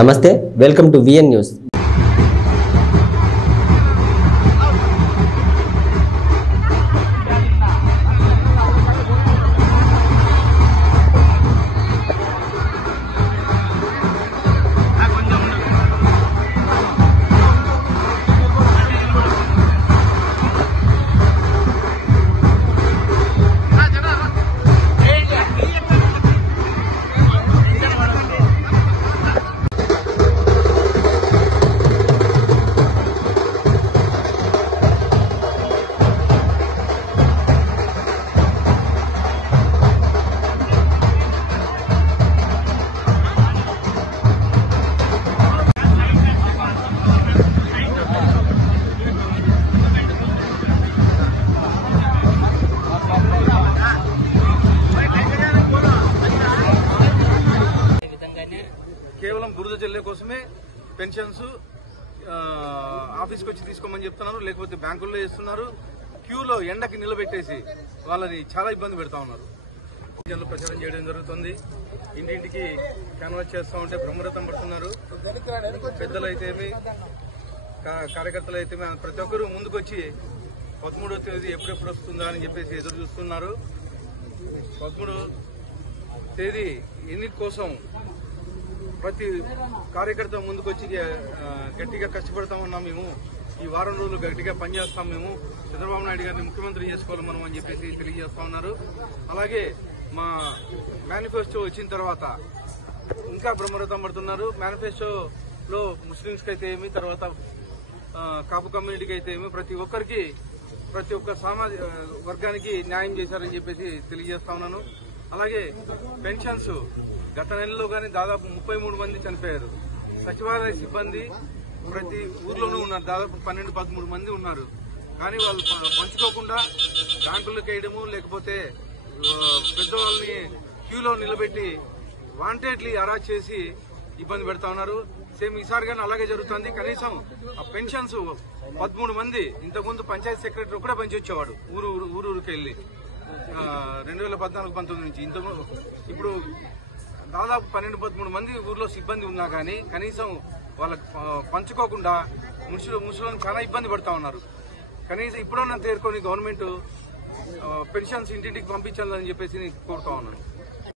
నమస్తే, welcome to VN news. కేవలం బురద జల్లే కోసమే పెన్షన్స్ ఆఫీస్కి వచ్చి తీసుకోమని చెప్తున్నారు, లేకపోతే బ్యాంకుల్లో చేస్తున్నారు. క్యూలో ఎండకి నిలబెట్టేసి వాళ్ళని చాలా ఇబ్బంది పెడతా ఉన్నారు. ప్రచారం చేయడం జరుగుతుంది. ఇంటింటికి క్యాన్వాస్ చేస్తూ ఉంటే బ్రహ్మరథం పడుతున్నారు. పెద్దలు అయితేమి, కార్యకర్తలు అయితేమి ప్రతి ఒక్కరూ ముందుకొచ్చి 13వ తేదీ ఎప్పుడెప్పుడు వస్తుందా అని చెప్పేసి ఎదురు చూస్తున్నారు. 13వ తేదీ ఎన్నిక కోసం ప్రతి కార్యకర్త ముందుకొచ్చి గట్టిగా కష్టపడతా ఉన్నాం. మేము ఈ వారం రోజులు గట్టిగా పనిచేస్తాం. మేము చంద్రబాబు నాయుడు గారిని ముఖ్యమంత్రి చేసుకోవాలి మనం అని చెప్పేసి తెలియజేస్తా ఉన్నారు. అలాగే మా మేనిఫెస్టో వచ్చిన తర్వాత ఇంకా బ్రహ్మరథం పడుతున్నారు. మేనిఫెస్టోలో ముస్లింస్కి అయితే ఏమి, తర్వాత కాపు కమ్యూనిటీకి అయితే ఏమి, ప్రతి ఒక్క సామాజిక వర్గానికి న్యాయం చేశారని చెప్పేసి తెలియజేస్తా ఉన్నాను. అలాగే పెన్షన్స్ గత నెలలో కానీ దాదాపు 33 మంది చనిపోయారు. సచివాలయ సిబ్బంది ప్రతి ఊర్లోనూ ఉన్నారు, దాదాపు 12-13 మంది ఉన్నారు. కానీ వాళ్ళు పంచుకోకుండా బ్యాంకులకు వేయడము, లేకపోతే పెద్దవాళ్ళని క్యూలో నిలబెట్టి వాంటెడ్లీ అరెస్ట్ చేసి ఇబ్బంది పెడతా ఉన్నారు. సేమ్ ఈసారి కానీ అలాగే జరుగుతుంది. కనీసం ఆ పెన్షన్స్ 13 మంది, ఇంతకుముందు పంచాయతీ సెక్రటరీ ఒకటే పంచి వచ్చేవాడు ఊరూరికి వెళ్లి 2014-19 నుంచి. ఇప్పుడు దాదాపు 12-13 మంది ఊర్లో సిబ్బంది ఉన్నా కానీ కనీసం వాళ్ళకి పంచుకోకుండా ముసలిని చాలా ఇబ్బంది పడతా ఉన్నారు. కనీసం ఇప్పుడన్నా తేరుకొని గవర్నమెంట్ పెన్షన్స్ ఇంటింటికి పంపించాలని చెప్పేసి కోరుతా ఉన్నాను.